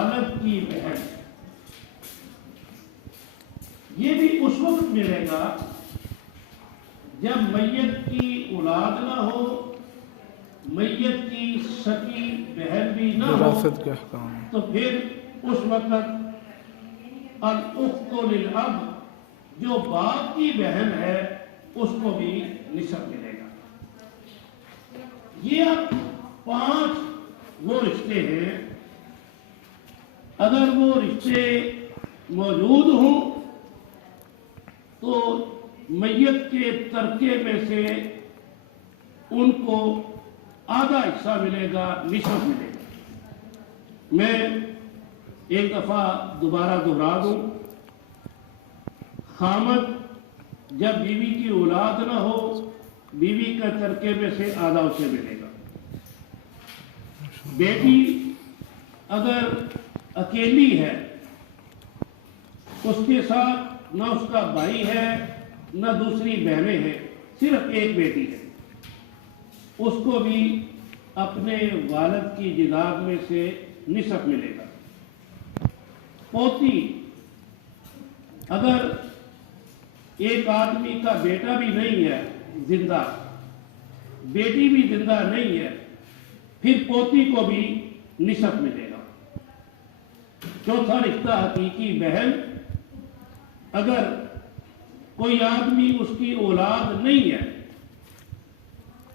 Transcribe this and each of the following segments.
والد کی بہن، یہ بھی اس وقت ملے گا جب میت کی اولاد نہ ہو، میت کی سکی بہن بھی نہ ہو، وراثت کے احکام تو پھر اس وقت الاخت للاب، جو باپ کی بہن ہے، اس کو بھی نصف ملے گا۔ یہ اب 5 وہ رشتے ہیں، اگر وہ رشتے موجود ہوں تو میت کے ترکے میں سے ان کو آدھا حصہ ملے گا، نصف ملے گا۔ میں ایک دفعہ دوبارہ دہرا دوں، خامد جب بیوی کی اولاد نہ ہو، بیوی کا ترکے میں سے آدھا اسے ملے گا۔ بیٹی اگر اکیلی ہے، اس کے ساتھ نہ اس کا بھائی ہے نہ دوسری بہنیں ہیں، صرف ایک بیٹی ہے، اس کو بھی اپنے والد کی جائیداد میں سے نصف ملے گا۔ پوتی اگر ایک آدمی کا بیٹا بھی نہیں ہے زندہ، بیٹی بھی زندہ نہیں ہے، پھر پوتی کو بھی نصف ملے گا۔ چوتھا رشتہ حقیقی بہن، اگر کوئی آدمی اس کی اولاد نہیں ہے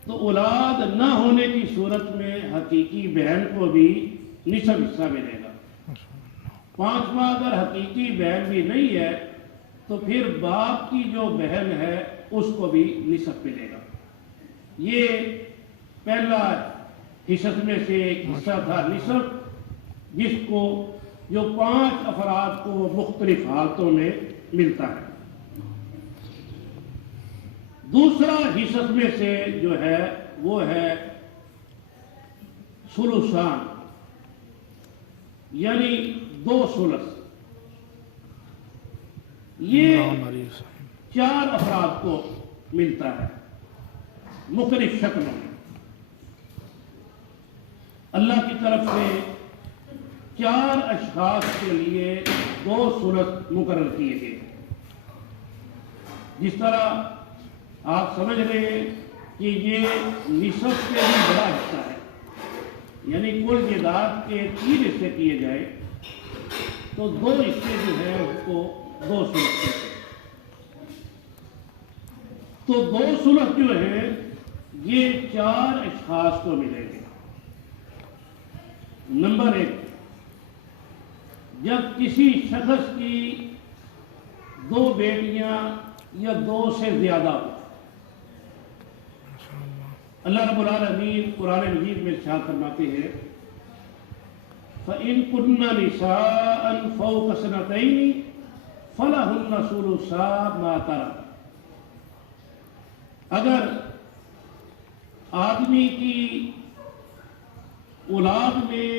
تو اولاد نہ ہونے کی صورت میں حقیقی بہن کو بھی نصف حصہ ملے گا۔ 5واں اگر حقیقی بہن بھی نہیں ہے تو پھر باپ کی جو بہن ہے اس کو بھی نصف ملے گا۔ یہ پہلا حصص میں سے ایک حصہ تھا نصف، جس کو جو 5 افراد کو مختلف حالتوں میں ملتا ہے۔ دوسرا حصص میں سے جو ہے وہ ہے ثلثان، یعنی 2 ثلث۔ یہ 4 افراد کو ملتا ہے مختلف شکلوں میں۔ اللہ کی طرف سے 4 اشخاص کے لیے 2 ثلث مقرر کیے گئے۔ جس طرح آپ سمجھ رہے ہیں کہ یہ نصف سے بھی بڑا حصہ ہے، یعنی کل جائیداد کے 3 حصے کیے جائے تو 2 حصے جو ہیں اس کو 2 ثلث کہتے ہیں۔ تو 2 ثلث جو ہیں یہ 4 اشخاص کو ملیں گے۔ نمبر 1، جب کسی شخص کی 2 بیٹیاں یا 2 سے زیادہ ہو، اللہ رب العالمین قرآن مجید میں ارشاد فرماتے ہیں فَإِن كُنَّ نِسَاءً فَوْقَ اثْنَتَيْنِ فَلَهُنَّ ثُلُثَا مَا تَرَكَ۔ اگر آدمی کی اولاد میں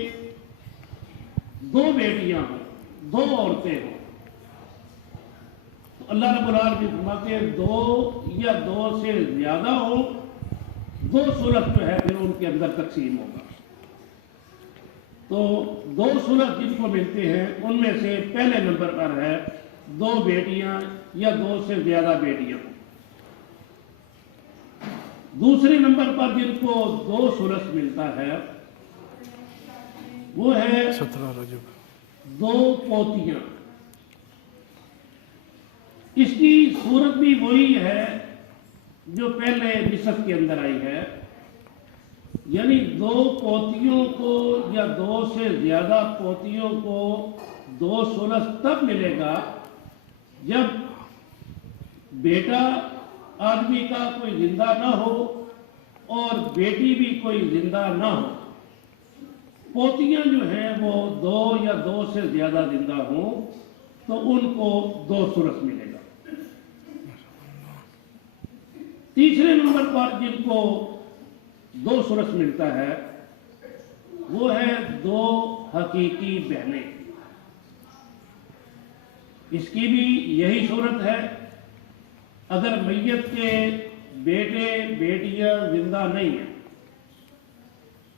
2 بیٹیاں ہوں، 2 عورتیں ہوں، تو اللہ رب العالمین فرماتے ہیں 2 یا 2 سے زیادہ ہوں، 2 ثلث جو ہے پھر ان کے اندر تقسیم ہوگا۔ تو 2 ثلث جن کو ملتے ہیں ان میں سے پہلے نمبر پر ہے 2 بیٹیاں یا 2 سے زیادہ بیٹیاں ہوں۔ دوسرے نمبر پر جن کو 2 ثلث ملتا ہے وہ ہے 17 رجب 2 پوتیاں۔ اس کی صورت بھی وہی ہے جو پہلے نصف کے اندر آئی ہے، یعنی 2 پوتیوں کو یا 2 سے زیادہ پوتیوں کو 2 ثلث تب ملے گا جب بیٹا آدمی کا کوئی زندہ نہ ہو اور بیٹی بھی کوئی زندہ نہ ہو۔ پوتیاں جو ہیں وہ 2 یا 2 سے زیادہ زندہ ہوں تو ان کو 2 ثلث ملے گا۔ تیسرے نمبر پر جن کو 2 ثلث ملتا ہے وہ ہے 2 حقیقی بہنیں۔ اس کی بھی یہی صورت ہے، اگر میت کے بیٹے بیٹیاں زندہ نہیں ہیں،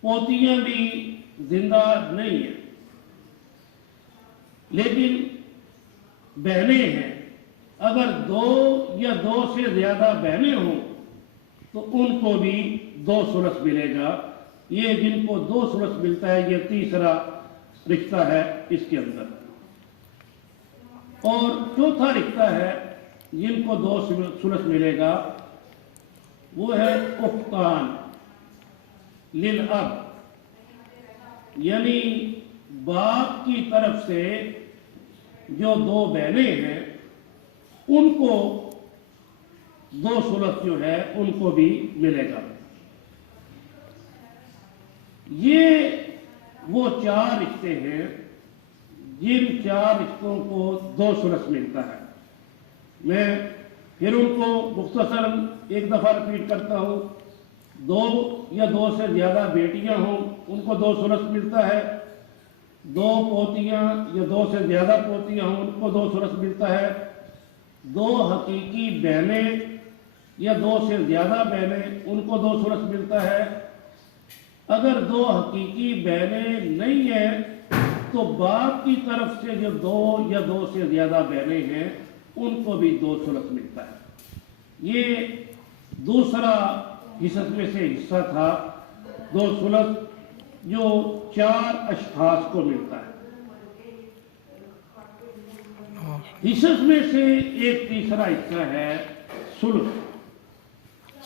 پوتیاں بھی زندہ نہیں ہیں، لیکن بہنیں ہیں، اگر دو یا دو سے زیادہ بہنیں ہوں تو ان کو بھی 2 ثلث ملے گا۔ یہ جن کو 2 ثلث ملتا ہے یہ تیسرا رشتہ ہے اس کے اندر۔ اور چوتھا رشتہ ہے جن کو 2 ثلث ملے گا، وہ ہے اختان للاب، یعنی باپ کی طرف سے جو 2 بہنیں ہیں ان کو 2 ثلث جو ہے ان کو بھی ملے گا۔ یہ وہ 4 رشتے ہیں جن 4 رشتوں کو 2 ثلث ملتا ہے۔ میں پھر ان کو مختصر ایک دفعہ ریپیٹ کرتا ہوں۔ 2 یا 2 سے زیادہ بیٹیاں ہوں ان کو 2 ثلث ملتا ہے۔ 2 پوتیاں یا 2 سے زیادہ پوتیاں ہوں ان کو 2 ثلث ملتا ہے۔ 2 حقیقی بہنیں یا 2 سے زیادہ بہنیں ان کو 2 ثلث ملتا ہے۔ اگر 2 حقیقی بہنیں نہیں ہیں تو باپ کی طرف سے جو 2 یا 2 سے زیادہ بہنیں ہیں ان کو بھی 2 ثلث ملتا ہے۔ یہ دوسرا حصص میں سے حصہ تھا 2 ثلث جو 4 اشخاص کو ملتا ہے۔ حصص میں سے ایک تیسرا حصہ ہے ثلث،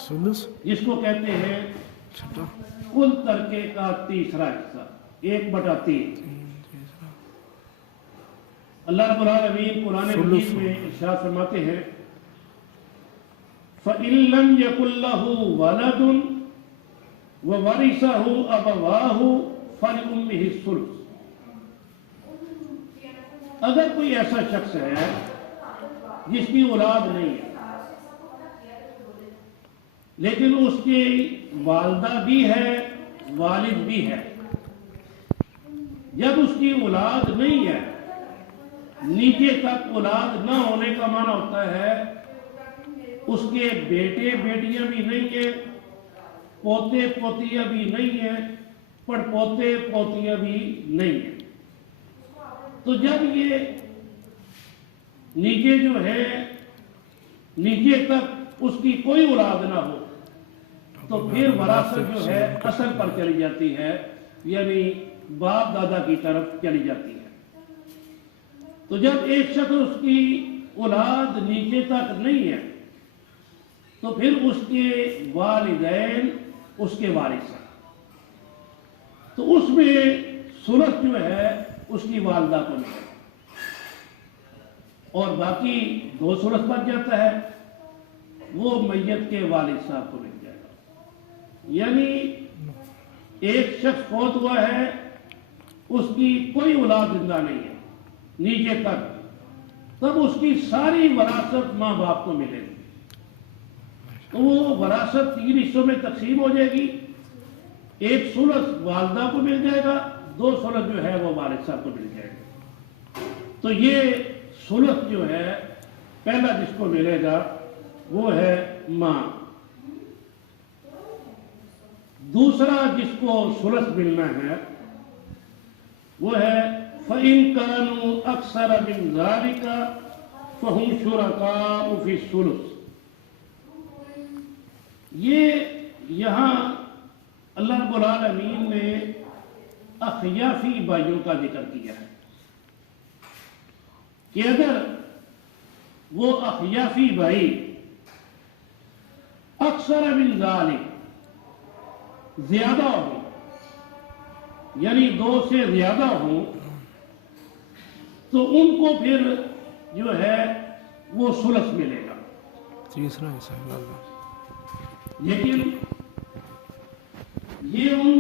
ثلث جس کو کہتے ہیں چھٹا کل ترکے کا تیسرا حصہ، 1/3۔ اللہ رب العالمین قرآن مجید میں ارشاد فرماتے ہیں فَإِن لَّمْ يَكُن لَّهُ وَلَدٌ وَوَرِثَهُ أَبَوَاهُ فَلِأُمِّهِ الثُّلُثُ۔ اگر کوئی ایسا شخص ہے جس کی اولاد نہیں ہے لیکن اس کی والدہ بھی ہے والد بھی ہے، جب اس کی اولاد نہیں ہے، نیچے تک اولاد نہ ہونے کا معنی ہوتا ہے اس کے بیٹے بیٹیاں بھی نہیں ہیں، پوتے پوتیاں بھی نہیں ہیں، پڑپوتے پوتیاں بھی نہیں ہیں۔ تو جب یہ نیچے جو ہے نیچے تک اس کی کوئی اولاد نہ ہو تو پھر وراثت جو ہے اصل پر چلی جاتی ہے، یعنی باپ دادا کی طرف چلی جاتی ہے۔ تو جب ایک شخص اس کی اولاد نیچے تک نہیں ہے تو پھر اس کے والدین اس کے وارث ہیں، تو اس میں ثلث جو ہے اس کی والدہ کو ملے گا اور باقی 2 ثلث بچ جاتا ہے وہ میت کے والد صاحب کو مل جائے گا۔ یعنی ایک شخص فوت ہوا ہے، اس کی کوئی اولاد زندہ نہیں ہے نیچے تک، تب اس کی ساری وراثت ماں باپ کو ملے گی، تو وہ وراثت 3 حصوں میں تقسیم ہو جائے گی۔ 1 ثلث والدہ کو مل جائے گا، 2 ثلث جو ہے وہ والد صاحب کو مل جائے گا۔ تو یہ ثلث جو ہے پہلا جس کو ملے گا وہ ہے ماں۔ دوسرا جس کو ثلث ملنا ہے وہ ہے فَإِن كَانُوا أَكْثَرَ مِن ذَلِكَ فَهُمْ شُرَكَاءُ فِي الثُّلُثِ۔ یہ یہاں اللہ رب العالمین نے اخیافی بھائیوں کا ذکر کیا ہے کہ اگر وہ اخیافی بھائی اکثر من ذالک زیادہ ہوں، یعنی 2 سے زیادہ ہوں، تو ان کو پھر جو ہے وہ ثلث ملے گا۔ تیسرا حصہ لیکن یہ ان